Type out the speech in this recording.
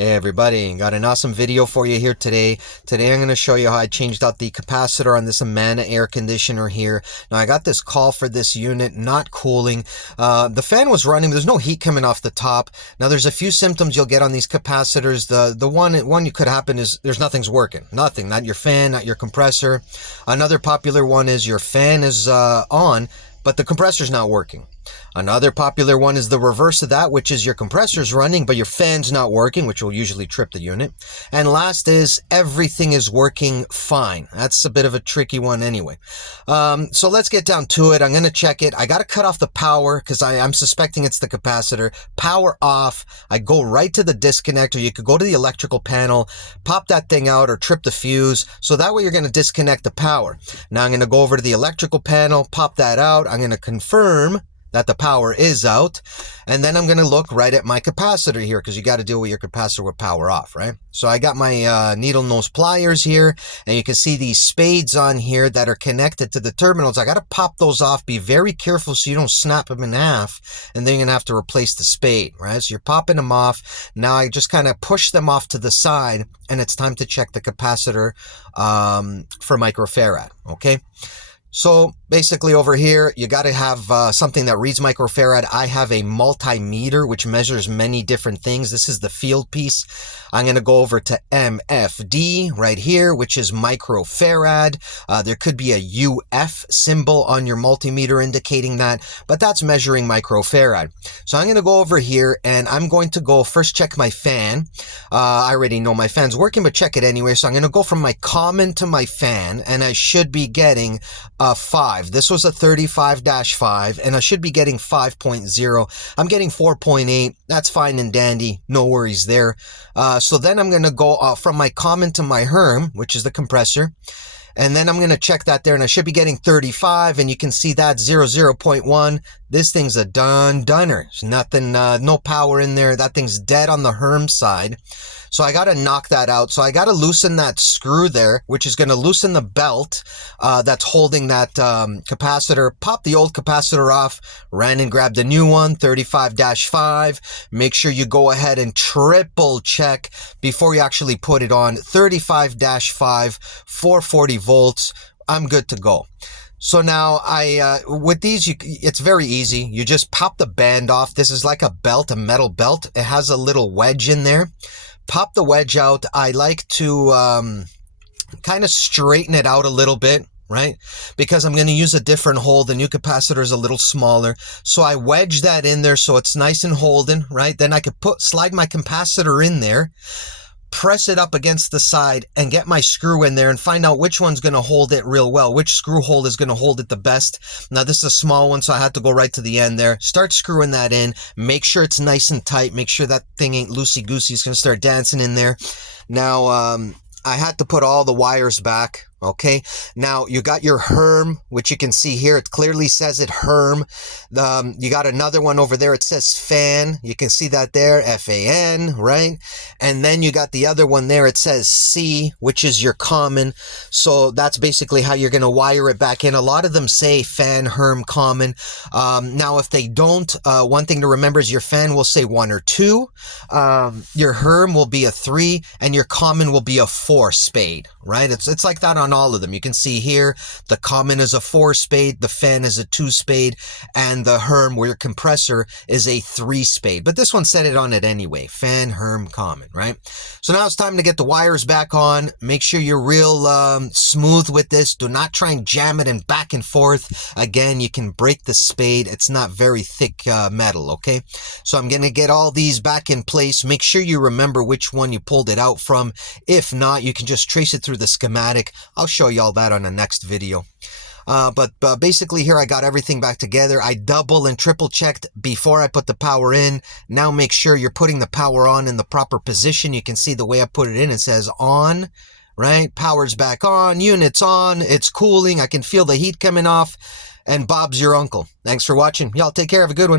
Hey everybody, got an awesome video for you here today. Today I'm going to show you how I changed out the capacitor on this Amana air conditioner here. Now I got this call for this unit not cooling. The fan was running, but there's no heat coming off the top. Now there's a few symptoms you'll get on these capacitors. The one you could happen is there's nothing's working. Nothing, not your fan, not your compressor. Another popular one is your fan is on, but the compressor's not working. Another popular one is the reverse of that, which is your compressor's running, but your fan's not working, which will usually trip the unit. And last is everything is working fine. That's a bit of a tricky one anyway. So let's get down to it. I'm going to check it. I got to cut off the power because I'm suspecting it's the capacitor. Power off. I go right to the disconnector. You could go to the electrical panel, pop that thing out or trip the fuse. So that way you're going to disconnect the power. Now I'm going to go over to the electrical panel, pop that out. I'm going to confirm that the power is out, and then I'm going to look right at my capacitor here because you got to deal with your capacitor with power off, right? So I got my needle nose pliers here, and you can see these spades on here that are connected to the terminals. I got to pop those off. Be very careful so you don't snap them in half, and then you're going to have to replace the spade, right? So you're popping them off. Now I just kind of push them off to the side, and it's time to check the capacitor for microfarad, okay? So basically over here, you got to have something that reads microfarad. I have a multimeter, which measures many different things. This is the field piece. I'm going to go over to MFD right here, which is microfarad. There could be a UF symbol on your multimeter indicating that, but that's measuring microfarad. So I'm going to go over here and I'm going to go first check my fan. I already know my fan's working, but check it anyway. So I'm going to go from my common to my fan, and I should be getting 5. This was a 35-5, and I should be getting 5.0. I'm getting 4.8. That's fine and dandy. No worries there. So then I'm going to go from my common to my Herm, which is the compressor. And then I'm going to check that there, and I should be getting 35, and you can see that 0.1. This thing's a dunner. There's nothing, no power in there. That thing's dead on the Herm side. So I got to knock that out. So I got to loosen that screw there, which is going to loosen the belt that's holding that capacitor. Pop the old capacitor off, ran and grabbed the new one, 35-5. Make sure you go ahead and triple check before you actually put it on. 35-5, 440 volts. I'm good to go. So now with these, it's very easy. You just pop the band off. This is like a belt, a metal belt. It has a little wedge in there. Pop the wedge out. I like to kind of straighten it out a little bit, right? Because I'm going to use a different hole. The new capacitor is a little smaller. So I wedge that in there so it's nice and holding, right? Then I could slide my capacitor in there, press it up against the side, and get my screw in there and find out which one's going to hold it real well, which screw hole is going to hold it the best. Now this is a small one, so I had to go right to the end there. Start screwing that in. Make sure it's nice and tight. Make sure that thing ain't loosey-goosey. It's going to start dancing in there. Now, I had to put all the wires back. Okay, now you got your Herm, which you can see here. It clearly says it Herm. You got another one over there. It says fan. You can see that there, FAN, right? And then you got the other one there. It says C, which is your common. So that's basically how you're going to wire it back in. A lot of them say fan, Herm, common. Now, if they don't, one thing to remember is your fan will say 1 or 2. Your Herm will be a 3, and your common will be a 4 spade, right? It's like that on all of them. You can see here the common is a 4 spade, the fan is a 2 spade, and the Herm, where your compressor, is a 3 spade. But this one set it on it anyway. Fan, Herm, common, right? So now it's time to get the wires back on. Make sure you're real smooth with this. Do not try and jam it and back and forth. Again, you can break the spade. It's not very thick metal, okay? So I'm going to get all these back in place. Make sure you remember which one you pulled it out from. If not, you can just trace it through the schematic. I'll show you all that on the next video. But basically here I got everything back together. I double and triple checked before I put the power in. Now make sure you're putting the power on in the proper position. You can see the way I put it in. It says on, right? Power's back on, unit's on, it's cooling. I can feel the heat coming off, and Bob's your uncle. Thanks for watching. Y'all take care. Have a good one.